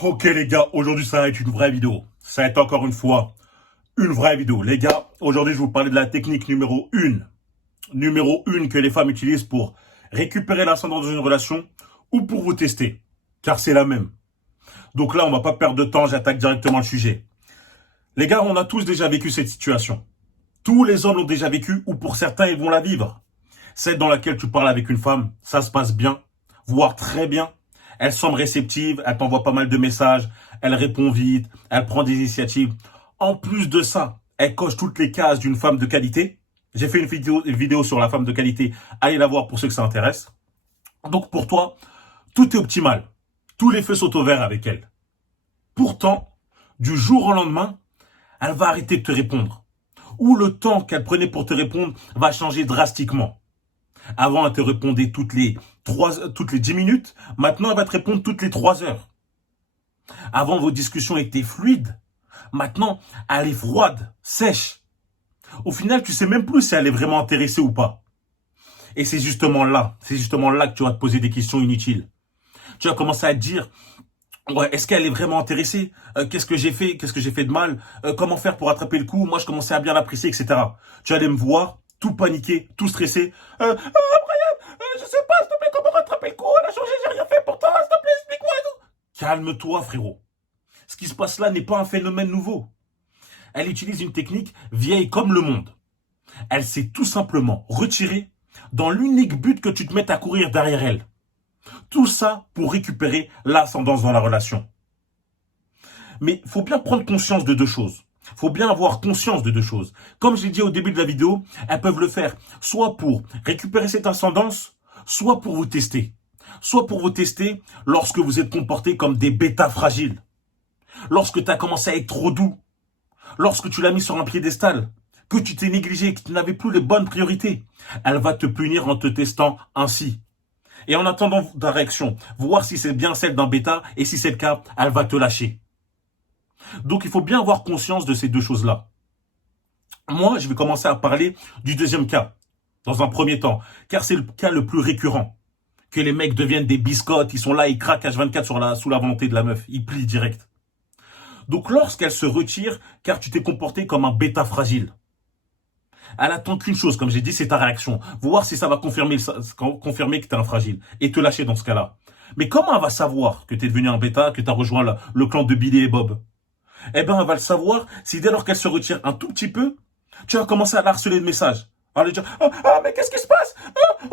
Ok les gars, aujourd'hui ça va être une vraie vidéo. Ça va être encore une fois une vraie vidéo. Les gars, aujourd'hui je vais vous parler de la technique numéro 1. Numéro 1 que les femmes utilisent pour récupérer l'ascendant dans une relation ou pour vous tester. Car c'est la même. Donc là, on va pas perdre de temps, j'attaque directement le sujet. Les gars, on a tous déjà vécu cette situation. Tous les hommes l'ont déjà vécu ou pour certains, ils vont la vivre. Celle dans laquelle tu parles avec une femme, ça se passe bien, voire très bien. Elle semble réceptive, elle t'envoie pas mal de messages, elle répond vite, elle prend des initiatives. En plus de ça, elle coche toutes les cases d'une femme de qualité. J'ai fait une vidéo sur la femme de qualité, allez la voir pour ceux que ça intéresse. Donc pour toi, tout est optimal. Tous les feux sont au vert avec elle. Pourtant, du jour au lendemain, elle va arrêter de te répondre. Ou le temps qu'elle prenait pour te répondre va changer drastiquement. Avant, elle te répondait toutes les 10 minutes. Maintenant, elle va te répondre toutes les 3 heures. Avant, vos discussions étaient fluides. Maintenant, elle est froide, sèche. Au final, tu sais même plus si elle est vraiment intéressée ou pas. Et c'est justement là que tu vas te poser des questions inutiles. Tu vas commencer à te dire, ouais, est-ce qu'elle est vraiment intéressée? Qu'est-ce que j'ai fait? Qu'est-ce que j'ai fait de mal? Comment faire pour attraper le coup? Moi, je commençais à bien l'apprécier, etc. Tu allais me voir, tout paniquer, tout stressé. Je sais pas, s'il te plaît, comment rattraper le coup? Elle a changé, j'ai rien fait pour toi, s'il te plaît, explique-moi et tout. Calme-toi, frérot. Ce qui se passe là n'est pas un phénomène nouveau. Elle utilise une technique vieille comme le monde. Elle s'est tout simplement retirée dans l'unique but que tu te mettes à courir derrière elle. Tout ça pour récupérer l'ascendance dans la relation. Mais il faut bien prendre conscience de deux choses. Il faut bien avoir conscience de deux choses. Comme je l'ai dit au début de la vidéo, elles peuvent le faire soit pour récupérer cette ascendance, soit pour vous tester. Soit pour vous tester lorsque vous êtes comporté comme des bêtas fragiles. Lorsque tu as commencé à être trop doux. Lorsque tu l'as mis sur un piédestal. Que tu t'es négligé, que tu n'avais plus les bonnes priorités. Elle va te punir en te testant ainsi. Et en attendant ta réaction, voir si c'est bien celle d'un bêta et si c'est le cas, elle va te lâcher. Donc il faut bien avoir conscience de ces deux choses-là. Moi, je vais commencer à parler du deuxième cas, dans un premier temps, car c'est le cas le plus récurrent. Que les mecs deviennent des biscottes, ils sont là, ils craquent H24 sous la volonté de la meuf, ils plient direct. Donc lorsqu'elle se retire, car tu t'es comporté comme un bêta fragile, elle attend qu'une chose, comme j'ai dit, c'est ta réaction. Voir si ça va confirmer que tu es un fragile et te lâcher dans ce cas-là. Mais comment elle va savoir que tu es devenu un bêta, que tu as rejoint le clan de Billy et Bob? Eh ben, elle va le savoir si dès lors qu'elle se retire un tout petit peu, tu vas commencer à la harceler de messages. À lui dire, mais qu'est-ce qui se passe?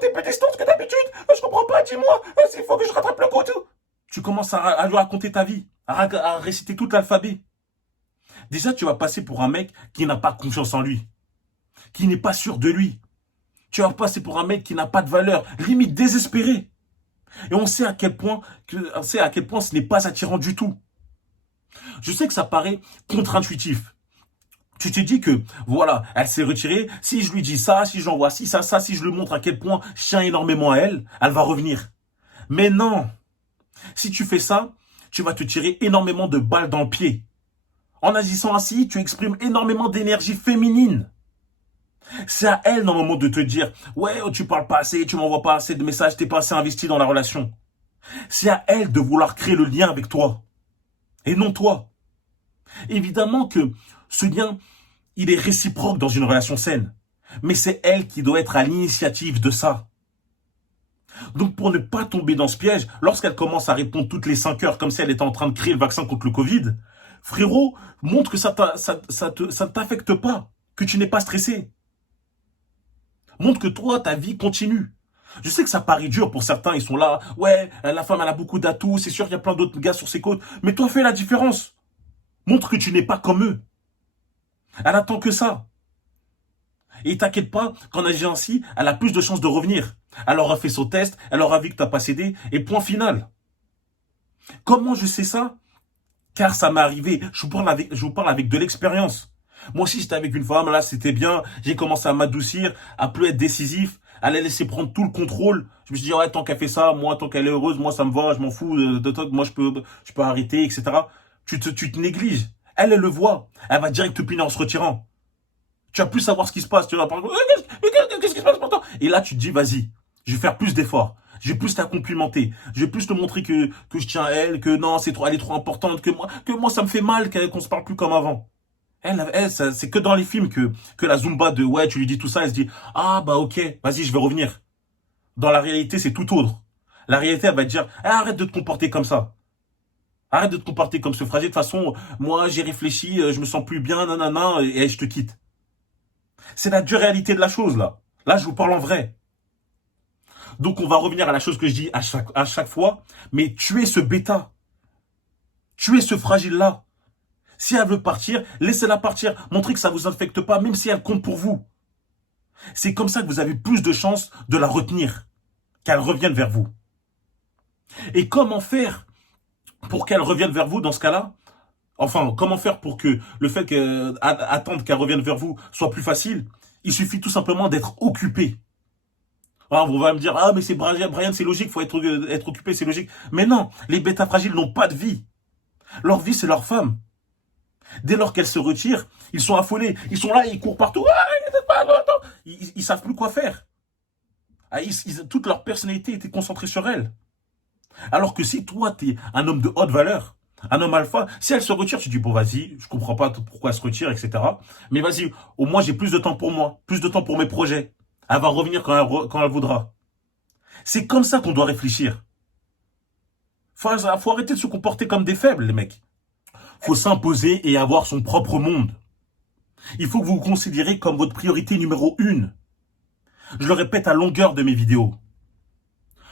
T'es plus distante que d'habitude. Je comprends pas, dis-moi. Il faut que je rattrape le coup, tout. Tu commences à lui raconter ta vie, à réciter tout l'alphabet. Déjà, tu vas passer pour un mec qui n'a pas confiance en lui, qui n'est pas sûr de lui. Tu vas passer pour un mec qui n'a pas de valeur, limite désespéré. Et on sait à quel point ce n'est pas attirant du tout. Je sais que ça paraît contre-intuitif. Tu te dis que, voilà, elle s'est retirée. Si je lui dis ça, si j'envoie ci, ça, si je lui montre à quel point je tiens énormément à elle, elle va revenir. Mais non. Si tu fais ça, tu vas te tirer énormément de balles dans le pied. En agissant ainsi, tu exprimes énormément d'énergie féminine. C'est à elle, normalement, de te dire, ouais, tu parles pas assez, tu m'envoies pas assez de messages, t'es pas assez investi dans la relation. C'est à elle de vouloir créer le lien avec toi. Et non toi. Évidemment que ce lien, il est réciproque dans une relation saine. Mais c'est elle qui doit être à l'initiative de ça. Donc pour ne pas tomber dans ce piège, lorsqu'elle commence à répondre toutes les 5 heures comme si elle était en train de créer le vaccin contre le Covid, frérot, montre que ça ne t'affecte pas, que tu n'es pas stressé. Montre que toi, ta vie continue. Je sais que ça paraît dur pour certains, ils sont là, ouais, la femme elle a beaucoup d'atouts, c'est sûr qu'il y a plein d'autres gars sur ses côtes, mais toi fais la différence. Montre que tu n'es pas comme eux. Elle attend que ça. Et t'inquiète pas, qu'en agissant ainsi, elle a plus de chances de revenir. Elle aura fait son test, elle aura vu que t'as pas cédé, et point final. Comment je sais ça? Car ça m'est arrivé, je vous parle avec de l'expérience. Moi aussi j'étais avec une femme, là c'était bien, j'ai commencé à m'adoucir, à plus être décisif, à la laisser prendre tout le contrôle. Je me suis dit, ouais, tant qu'elle fait ça, moi, tant qu'elle est heureuse, moi ça me va, je m'en fous de toi, moi je peux arrêter, etc. Tu te négliges. Elle le voit, elle va direct te punir en se retirant. Tu vas plus savoir ce qui se passe. Tu vas parler, qu'est-ce qui se passe pour toi? Et là, tu te dis, vas-y, je vais faire plus d'efforts. Je vais plus la complimenter. Je vais plus te montrer que je tiens à elle, que non, elle est trop importante, que moi ça me fait mal qu'on se parle plus comme avant. C'est que dans les films que la Zumba de ouais, tu lui dis tout ça, elle se dit ah bah ok, vas-y, je vais revenir. Dans la réalité, c'est tout autre. La réalité, elle va te dire ah, arrête de te comporter comme ça. Arrête de te comporter comme ce fragile. De toute façon, moi j'ai réfléchi, je me sens plus bien, nanana, et je te quitte. C'est la dure réalité de la chose là. Là, je vous parle en vrai. Donc on va revenir à la chose que je dis à chaque fois, mais tuez ce bêta. Tuez ce fragile-là. Si elle veut partir, laissez-la partir. Montrez que ça ne vous affecte pas, même si elle compte pour vous. C'est comme ça que vous avez plus de chances de la retenir, qu'elle revienne vers vous. Et comment faire pour qu'elle revienne vers vous dans ce cas-là? Enfin, comment faire pour que le fait qu'attendre qu'elle revienne vers vous soit plus facile? Il suffit tout simplement d'être occupé. Alors, on va me dire, ah mais c'est Brian, c'est logique, il faut être occupé, c'est logique. Mais non, les bêtas fragiles n'ont pas de vie. Leur vie, c'est leur femme. Dès lors qu'elle se retire, ils sont affolés. Ils sont là, ils courent partout. Ils savent plus quoi faire. Toute leur personnalité était concentrée sur elle. Alors que si toi, tu es un homme de haute valeur, un homme alpha, si elle se retire, tu dis, bon, vas-y, je comprends pas pourquoi elle se retire, etc. Mais vas-y, au moins, j'ai plus de temps pour moi, plus de temps pour mes projets. Elle va revenir quand elle voudra. C'est comme ça qu'on doit réfléchir. Faut arrêter de se comporter comme des faibles, les mecs. Faut s'imposer et avoir son propre monde. Il faut que vous vous considérez comme votre priorité numéro 1. Je le répète à longueur de mes vidéos.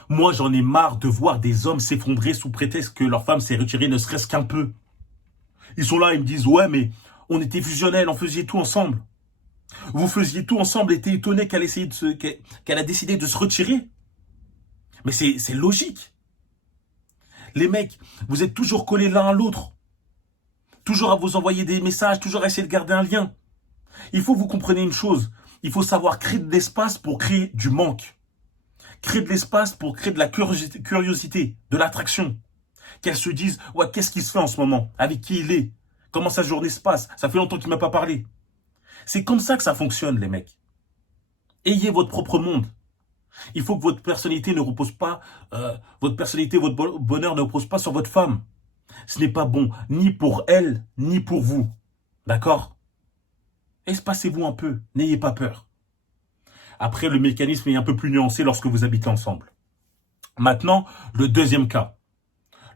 Moi, j'en ai marre de voir des hommes s'effondrer sous prétexte que leur femme s'est retirée ne serait-ce qu'un peu. Ils sont là, ils me disent, ouais, mais on était fusionnels, on faisait tout ensemble. Vous faisiez tout ensemble et t'es étonné qu'elle a décidé de se retirer. Mais c'est logique. Les mecs, vous êtes toujours collés l'un à l'autre. Toujours à vous envoyer des messages, toujours à essayer de garder un lien. Il faut que vous compreniez une chose. Il faut savoir créer de l'espace pour créer du manque. Créer de l'espace pour créer de la curiosité, de l'attraction. Qu'elles se disent, ouais, qu'est-ce qui se fait en ce moment? Avec qui il est? Comment sa journée se passe? Ça fait longtemps qu'il ne m'a pas parlé. C'est comme ça que ça fonctionne, les mecs. Ayez votre propre monde. Il faut que votre personnalité ne repose pas, votre bonheur ne repose pas sur votre femme. Ce n'est pas bon, ni pour elle, ni pour vous. D'accord? Espacez-vous un peu, n'ayez pas peur. Après, le mécanisme est un peu plus nuancé lorsque vous habitez ensemble. Maintenant, le deuxième cas.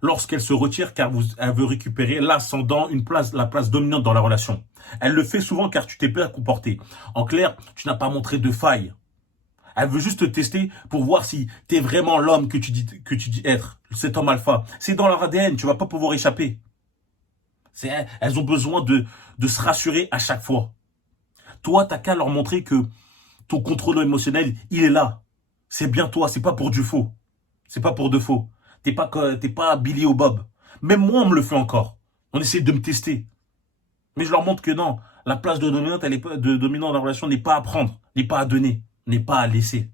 Lorsqu'elle se retire car elle veut récupérer l'ascendant, la place dominante dans la relation. Elle le fait souvent car tu t'es bien comporté. En clair, tu n'as pas montré de faille. Elle veut juste te tester pour voir si tu es vraiment l'homme que tu dis être, cet homme alpha. C'est dans leur ADN, tu vas pas pouvoir échapper. Elles ont besoin de se rassurer à chaque fois. Toi, t'as qu'à leur montrer que ton contrôle émotionnel, il est là. C'est bien toi, c'est pas pour du faux. C'est pas pour de faux. T'es pas Billy ou Bob. Même moi, on me le fait encore. On essaie de me tester. Mais je leur montre que non, la place de dominant dans la relation n'est pas à prendre, n'est pas à donner, n'est pas à laisser.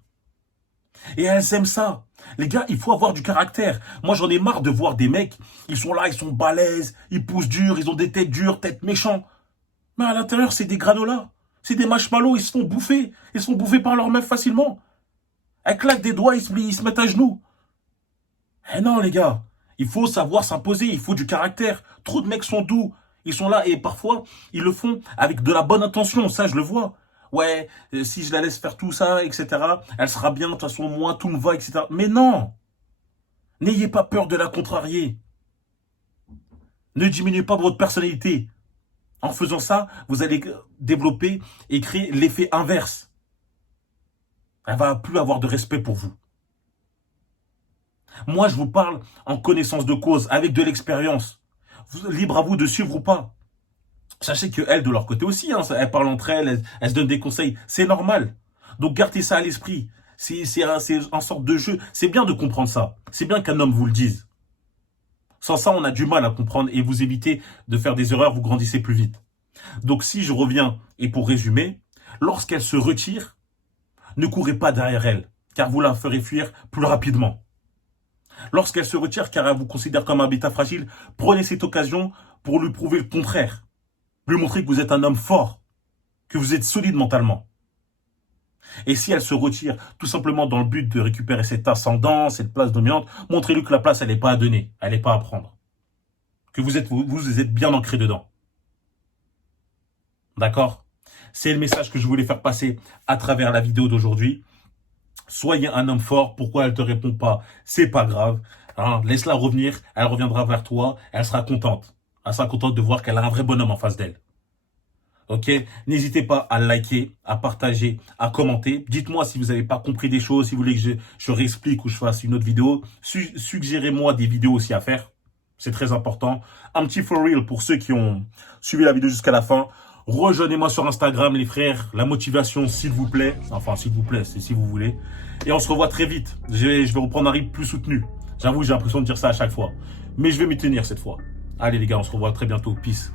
Et elles aiment ça. Les gars, il faut avoir du caractère. Moi, j'en ai marre de voir des mecs, ils sont là, ils sont balèzes, ils poussent dur, ils ont des têtes dures, têtes méchants. Mais à l'intérieur, c'est des granolas. C'est des marshmallows, ils se font bouffer. Ils se font bouffer par leur meuf facilement. Elles claquent des doigts, ils se mettent à genoux. Eh non, les gars, il faut savoir s'imposer, il faut du caractère. Trop de mecs sont doux. Ils sont là et parfois, ils le font avec de la bonne intention. Ça, je le vois. Ouais, si je la laisse faire tout ça, etc., elle sera bien, de toute façon, moi, tout me va, etc. Mais non! N'ayez pas peur de la contrarier. Ne diminuez pas votre personnalité. En faisant ça, vous allez développer et créer l'effet inverse. Elle va plus avoir de respect pour vous. Moi, je vous parle en connaissance de cause, avec de l'expérience. Libre à vous de suivre ou pas. Sachez qu'elles, de leur côté aussi, elles parlent entre elles, elles se donnent des conseils. C'est normal. Donc, gardez ça à l'esprit. C'est une sorte de jeu. C'est bien de comprendre ça. C'est bien qu'un homme vous le dise. Sans ça, on a du mal à comprendre et vous évitez de faire des erreurs, vous grandissez plus vite. Donc, si je reviens, et pour résumer, lorsqu'elle se retire, ne courez pas derrière elle, car vous la ferez fuir plus rapidement. Lorsqu'elle se retire, car elle vous considère comme un bêta fragile, prenez cette occasion pour lui prouver le contraire. Lui montrer que vous êtes un homme fort, que vous êtes solide mentalement. Et si elle se retire tout simplement dans le but de récupérer cet ascendant, cette place dominante, montrez-lui que la place, elle n'est pas à donner, elle n'est pas à prendre. Que vous êtes bien ancré dedans. D'accord? C'est le message que je voulais faire passer à travers la vidéo d'aujourd'hui. Soyez un homme fort. Pourquoi elle ne te répond pas? C'est pas grave. Hein, laisse-la revenir. Elle reviendra vers toi. Elle sera contente. Elle sera contente de voir qu'elle a un vrai bonhomme en face d'elle. Ok? N'hésitez pas à liker, à partager, à commenter. Dites-moi si vous n'avez pas compris des choses, si vous voulez que je réexplique ou je fasse une autre vidéo. Suggérez-moi des vidéos aussi à faire. C'est très important. Un petit for real pour ceux qui ont suivi la vidéo jusqu'à la fin. Rejoignez-moi sur Instagram, les frères. La motivation, s'il vous plaît. Enfin, s'il vous plaît, c'est si vous voulez. Et on se revoit très vite. Je vais reprendre un rythme plus soutenu. J'avoue, j'ai l'impression de dire ça à chaque fois. Mais je vais m'y tenir cette fois. Allez les gars, on se revoit très bientôt. Peace.